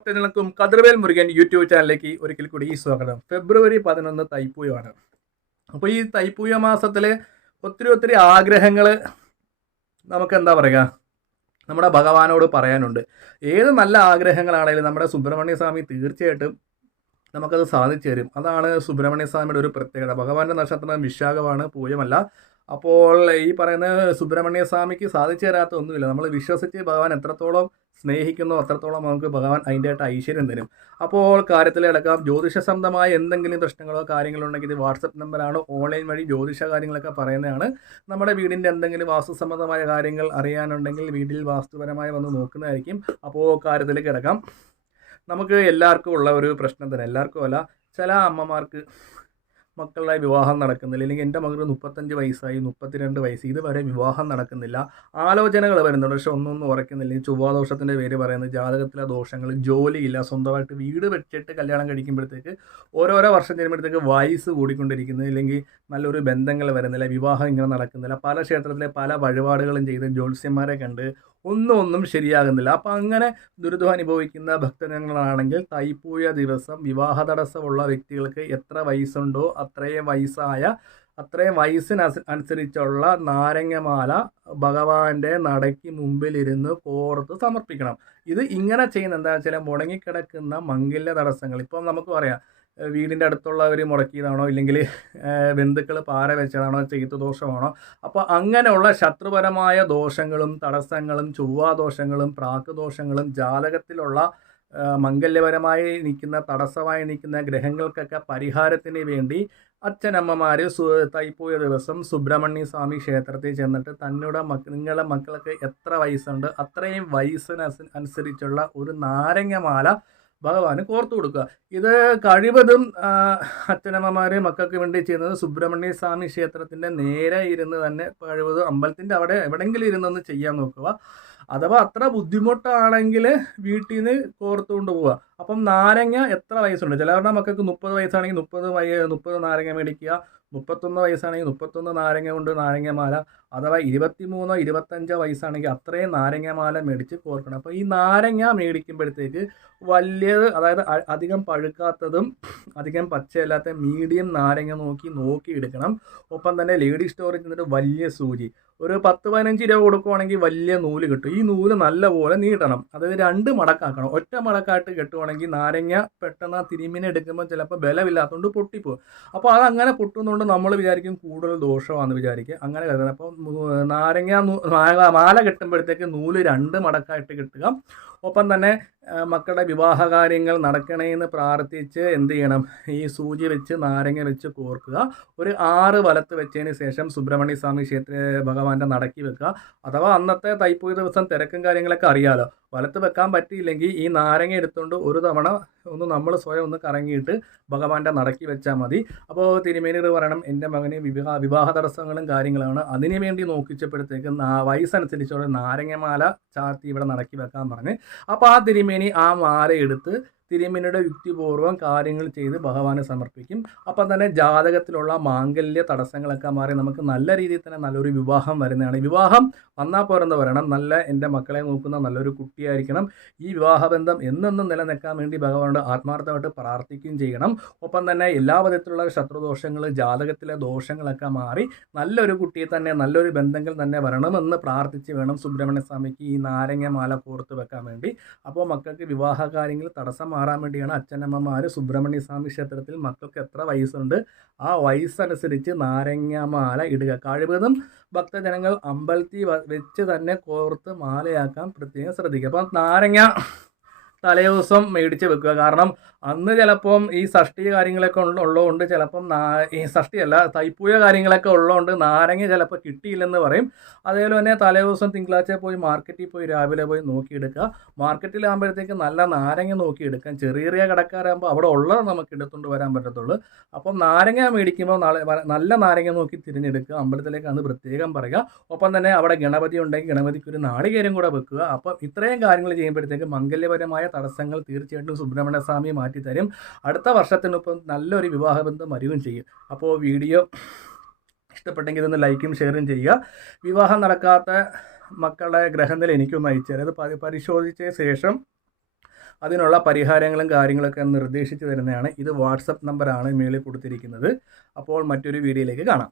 ഭക്തജനങ്ങൾക്കും Kathirvel Murugan YouTube ചാനലിലേക്ക് ഒരിക്കൽ കൂടി സ്വാഗതം. ഫെബ്രുവരി 11 തൈപ്പൂയമാണ്. അപ്പോൾ ഈ തൈപ്പൂയ മാസത്തിൽ ഒത്തിരി ആഗ്രഹങ്ങൾ നമുക്ക് എന്താ പറയുക, നമ്മുടെ ഭഗവാനോട് പറയാനുണ്ട്. ഏത് നല്ല ആഗ്രഹങ്ങളാണെങ്കിലും നമ്മുടെ സുബ്രഹ്മണ്യ സ്വാമി തീർച്ചയായിട്ടും നമുക്കത് സാധിച്ചു തരും. അതാണ് സുബ്രഹ്മണ്യ സ്വാമിയുടെ ഒരു പ്രത്യേകത. ഭഗവാന്റെ നക്ഷത്രം വിശാഖമാണ്, പൂയമല്ല. അപ്പോൾ ഈ പറയുന്ന സുബ്രഹ്മണ്യ സ്വാമിക്ക് സാധിച്ചു തരാത്ത ഒന്നുമില്ല. നമ്മൾ വിശ്വസിച്ച് ഭഗവാൻ എത്രത്തോളം സ്നേഹിക്കുന്നോ അത്രത്തോളം നമുക്ക് ഭഗവാൻ അതിൻ്റെയായിട്ട് ഐശ്വര്യം തരും. അപ്പോൾ കാര്യത്തിലടക്കാം ജ്യോതിഷ സംബന്ധമായ എന്തെങ്കിലും പ്രശ്നങ്ങളോ കാര്യങ്ങളോ ഉണ്ടെങ്കിൽ ഇത് വാട്സപ്പ് നമ്പറാണ്. ഓൺലൈൻ വഴി ജ്യോതിഷ കാര്യങ്ങളൊക്കെ പറയുന്നതാണ്. നമ്മുടെ വീടിൻ്റെ എന്തെങ്കിലും വാസ്തു സംബന്ധമായ കാര്യങ്ങൾ അറിയാനുണ്ടെങ്കിൽ വീട്ടിൽ വാസ്തുപരമായി വന്ന് നോക്കുന്നതായിരിക്കും. അപ്പോൾ കാര്യത്തിലേക്ക് കിടക്കാം. നമുക്ക് എല്ലാവർക്കും ഉള്ള ഒരു പ്രശ്നം തന്നെ, എല്ലാവർക്കും അല്ല, ചില അമ്മമാർക്ക് മക്കളുടെ വിവാഹം നടക്കുന്നില്ല. അല്ലെങ്കിൽ എൻ്റെ മകൾക്ക് 35 വയസ്സായി, 32 വയസ്സ്, ഇതുവരെ വിവാഹം നടക്കുന്നില്ല. ആലോചനകൾ വരുന്നുണ്ട്, പക്ഷെ ഒന്നും ഉറയ്ക്കുന്നില്ല. ഈ ചൊവ്വാദോഷത്തിൻ്റെ പേര് പറയുന്നത്, ജാതകത്തിലെ ദോഷങ്ങൾ, ജോലിയില്ല, സ്വന്തമായിട്ട് വീട് വെച്ചിട്ട് കല്യാണം കഴിക്കുമ്പോഴത്തേക്ക് ഓരോരോ വർഷം ചെയ്യുമ്പോഴത്തേക്ക് വയസ്സ് കൂടിക്കൊണ്ടിരിക്കുന്നു. ഇല്ലെങ്കിൽ നല്ലൊരു ബന്ധങ്ങൾ വരുന്നില്ല, വിവാഹം ഇങ്ങനെ നടക്കുന്നില്ല. പല ക്ഷേത്രത്തിലെ പല വഴിപാടുകളും ചെയ്ത് ജ്യോത്സ്യന്മാരെ കണ്ട് ഒന്നും ശരിയാകുന്നില്ല. അപ്പം അങ്ങനെ ദുരിതം അനുഭവിക്കുന്ന ഭക്തജനങ്ങളാണെങ്കിൽ തൈപ്പൂയ ദിവസം വിവാഹ തടസ്സമുള്ള വ്യക്തികൾക്ക് എത്ര വയസ്സുണ്ടോ അത്രയും വയസ്സിന് അനുസരിച്ചുള്ള നാരങ്ങമാല ഭഗവാന്റെ നടയ്ക്ക് മുമ്പിലിരുന്ന് കോർത്ത് സമർപ്പിക്കണം. ഇത് ഇങ്ങനെ ചെയ്യുന്ന എന്താ വെച്ചാൽ മുടങ്ങിക്കിടക്കുന്ന മംഗല്യ തടസ്സങ്ങൾ, ഇപ്പം നമുക്ക് പറയാം വീടിൻ്റെ അടുത്തുള്ളവർ മുടക്കിയതാണോ, ഇല്ലെങ്കിൽ ബന്ധുക്കൾ പാര വെച്ചതാണോ, ചെയ്തു ദോഷമാണോ. അപ്പോൾ അങ്ങനെയുള്ള ശത്രുപരമായ ദോഷങ്ങളും തടസ്സങ്ങളും ചൊവ്വാദോഷങ്ങളും പ്രാക്കുദോഷങ്ങളും ജാതകത്തിലുള്ള മംഗല്യപരമായി നിൽക്കുന്ന തടസ്സമായി നിൽക്കുന്ന ഗ്രഹങ്ങൾക്കൊക്കെ പരിഹാരത്തിന് വേണ്ടി അച്ഛനമ്മമാർ തൈപ്പൂയ ദിവസം സുബ്രഹ്മണ്യ സ്വാമി ക്ഷേത്രത്തിൽ ചെന്നിട്ട് നിങ്ങളുടെ മക്കൾക്ക് എത്ര വയസ്സുണ്ട് അത്രയും വയസ്സിന് അനുസരിച്ചുള്ള ഒരു നാരങ്ങമാല ഭഗവാന് കോർത്തു കൊടുക്കുക. ഇത് കഴിവതും അച്ഛനമ്മമാർ മക്കൾക്ക് വേണ്ടി ചെയ്യുന്നത് സുബ്രഹ്മണ്യ സ്വാമി ക്ഷേത്രത്തിൻ്റെ നേരെ ഇരുന്ന് തന്നെ, കഴിവതും അമ്പലത്തിൻ്റെ അവിടെ എവിടെയെങ്കിലും ഇരുന്നൊന്ന് ചെയ്യാൻ നോക്കുക. അഥവാ അത്ര ബുദ്ധിമുട്ടാണെങ്കിൽ വീട്ടിൽ നിന്ന് കോർത്തു കൊണ്ടുപോവുക. അപ്പം നാരങ്ങ എത്ര വയസ്സുണ്ട്, ചിലവരുടെ മക്കൾക്ക് 30 വയസ്സാണെങ്കിൽ 30 നാരങ്ങ മേടിക്കുക, 31 വയസ്സാണെങ്കിൽ 31 നാരങ്ങ കൊണ്ട് നാരങ്ങമാല, അഥവാ 23 25 വയസ്സാണെങ്കിൽ അത്രയും നാരങ്ങമാല മേടിച്ച് കോർക്കണം. അപ്പോൾ ഈ നാരങ്ങ മേടിക്കുമ്പോഴത്തേക്ക് വലിയത്, അതായത് അധികം പഴുക്കാത്തതും അധികം പച്ചയല്ലാത്ത മീഡിയം നാരങ്ങ നോക്കി എടുക്കണം. ഒപ്പം തന്നെ ലേഡി സ്റ്റോറിൽ നിന്നിട്ട് വലിയ സൂചി ഒരു 10-15 രൂപ കൊടുക്കുവാണെങ്കിൽ വലിയ നൂല് കിട്ടും. ഈ നൂല് നല്ലപോലെ നീട്ടണം, അതായത് 2 മടക്കാക്കണം. ഒറ്റ മടക്കായിട്ട് കെട്ടുവാണെങ്കിൽ നാരങ്ങ പെട്ടെന്ന് തിരുമ്മിനെ എടുക്കുമ്പോൾ ചിലപ്പോൾ ബലമില്ലാത്തതുകൊണ്ട് പൊട്ടിപ്പോകും. അപ്പോൾ അതങ്ങനെ പൊട്ടുന്നതുകൊണ്ട് നമ്മൾ വിചാരിക്കും കൂടുതൽ ദോഷമാണെന്ന് വിചാരിക്കുക, അങ്ങനെ കരുതണം. അപ്പം മാല കെട്ടുമ്പോഴത്തേക്ക് നൂല് 2 മടക്കായിട്ട് കെട്ടുക. ഒപ്പം തന്നെ മക്കളുടെ വിവാഹ കാര്യങ്ങൾ നടക്കണേന്ന് പ്രാർത്ഥിച്ച് എന്ത് ചെയ്യണം, ഈ സൂചി വെച്ച് നാരങ്ങ വെച്ച് കോർക്കുക. ഒരു 6 വലത്ത് വെച്ചതിന് ശേഷം സുബ്രഹ്മണ്യ സ്വാമി ഭഗവാന്റെ നടക്കി വെക്കുക. അഥവാ അന്നത്തെ തൈപ്പൂയ ദിവസം തിരക്കും കാര്യങ്ങളൊക്കെ അറിയാലോ, വലത്ത് വെക്കാൻ പറ്റിയില്ലെങ്കിൽ ഈ നാരങ്ങ എടുത്തുകൊണ്ട് ഒരു തവണ നമ്മൾ സ്വയം ഒന്ന് കറങ്ങിയിട്ട് ഭഗവാന്റെ നടക്കി വെച്ചാൽ മതി. അപ്പോൾ തിരുമേനികൾ പറയണം, എൻ്റെ മകന് വിവാഹ തടസ്സങ്ങളും കാര്യങ്ങളാണ്, അതിനു വേണ്ടി നോക്കിച്ചപ്പോഴത്തേക്ക് വയസ്സനുസരിച്ചുള്ള നാരങ്ങമാല ചാർത്തി ഇവിടെ നടക്കി വെക്കാൻ പറഞ്ഞ്. അപ്പോൾ ആ തിരുമേനി ആ മാല എടുത്ത് തിരുമേനിയുടെ യുക്തിപൂർവ്വം കാര്യങ്ങൾ ചെയ്ത് ഭഗവാനെ സമർപ്പിക്കും. അപ്പം തന്നെ ജാതകത്തിലുള്ള മാംഗല്യ തടസ്സങ്ങളൊക്കെ മാറി നമുക്ക് നല്ല രീതിയിൽ തന്നെ നല്ലൊരു വിവാഹം വരുന്നതാണ്. വിവാഹം വന്നാൽ പോരെന്ന് പറയണം, നല്ല എൻ്റെ മക്കളെ നോക്കുന്ന നല്ലൊരു കുട്ടിയായിരിക്കണം. ഈ വിവാഹബന്ധം എന്നെന്നും നിലനിൽക്കാൻ വേണ്ടി ഭഗവാനോട് ആത്മാർത്ഥമായിട്ട് പ്രാർത്ഥിക്കുകയും ചെയ്യണം. ഒപ്പം തന്നെ എല്ലാ വിധത്തിലുള്ള ശത്രുദോഷങ്ങൾ, ജാതകത്തിലെ ദോഷങ്ങളൊക്കെ മാറി നല്ലൊരു കുട്ടിയെ തന്നെ, നല്ലൊരു ബന്ധങ്ങൾ തന്നെ വരണമെന്ന് പ്രാർത്ഥിച്ച് വേണം സുബ്രഹ്മണ്യ സ്വാമിക്ക് ഈ നാരങ്ങമാല കോർത്ത് വെക്കാൻ വേണ്ടി. അപ്പോൾ മക്കൾക്ക് വിവാഹ കാര്യങ്ങൾ തടസ്സം മാറാൻ വേണ്ടിയാണ് അച്ഛനമ്മമാർ സുബ്രഹ്മണ്യ സ്വാമി ക്ഷേത്രത്തിൽ മക്കൾക്ക് എത്ര വയസ്സുണ്ട് ആ വയസ്സനുസരിച്ച് നാരങ്ങമാല ഇടുക. കഴിവതും ഭക്തജനങ്ങൾ അമ്പലത്തിൽ വെച്ച് തന്നെ കോർത്ത് മാലയാക്കാൻ പ്രത്യേകം ശ്രദ്ധിക്കുക. അപ്പം നാരങ്ങ തലേ ദിവസം മേടിച്ച് വെക്കുക. കാരണം അന്ന് ചിലപ്പം ഈ ഷഷ്ഠി കാര്യങ്ങളൊക്കെ ഉള്ളതുകൊണ്ട് ചിലപ്പം ഈ ഷഷ്ഠിയല്ല തൈപ്പൂയ കാര്യങ്ങളൊക്കെ ഉള്ളതുകൊണ്ട് നാരങ്ങ ചിലപ്പോൾ കിട്ടിയില്ലെന്ന് പറയും. അതേപോലെ തന്നെ തലേ ദിവസം തിങ്കളാഴ്ച പോയി മാർക്കറ്റിൽ പോയി രാവിലെ പോയി നോക്കിയെടുക്കുക. മാർക്കറ്റിലാകുമ്പോഴത്തേക്ക് നല്ല നാരങ്ങ നോക്കിയെടുക്കാം. ചെറിയ കടക്കാരാകുമ്പോൾ അവിടെ ഉള്ളത് നമുക്ക് എടുത്തുകൊണ്ട് വരാൻ പറ്റത്തുള്ളൂ. അപ്പം നാരങ്ങ മേടിക്കുമ്പോൾ നല്ല നാരങ്ങ നോക്കി തിരഞ്ഞെടുക്കുക. അമ്പലത്തിലേക്ക് അത് പ്രത്യേകം പറയുക. ഒപ്പം തന്നെ അവിടെ ഗണപതി ഉണ്ടെങ്കിൽ ഗണപതിക്ക് ഒരു നാളികേരം കൂടെ വെക്കുക. അപ്പം ഇത്രയും കാര്യങ്ങൾ ചെയ്യുമ്പോഴത്തേക്ക് മംഗല്യപരമായ തടസ്സങ്ങൾ തീർച്ചയായിട്ടും സുബ്രഹ്മണ്യ സ്വാമി മാറ്റിത്തരും. അടുത്ത വർഷത്തിനൊപ്പം നല്ലൊരു വിവാഹബന്ധം വരികയും ചെയ്യും. അപ്പോൾ വീഡിയോ ഇഷ്ടപ്പെട്ടെങ്കിൽ ഇതൊന്ന് ലൈക്കും ഷെയറും ചെയ്യുക. വിവാഹം നടക്കാത്ത മക്കളുടെ ഗ്രഹനില എനിക്കൊന്ന് അയച്ചു തരാം. അത് പരിശോധിച്ച ശേഷം അതിനുള്ള പരിഹാരങ്ങളും കാര്യങ്ങളൊക്കെ നിർദ്ദേശിച്ചു തരുന്നതാണ്. ഇത് വാട്സപ്പ് നമ്പറാണ് മേളിൽ കൊടുത്തിരിക്കുന്നത്. അപ്പോൾ മറ്റൊരു വീഡിയോയിലേക്ക് കാണാം.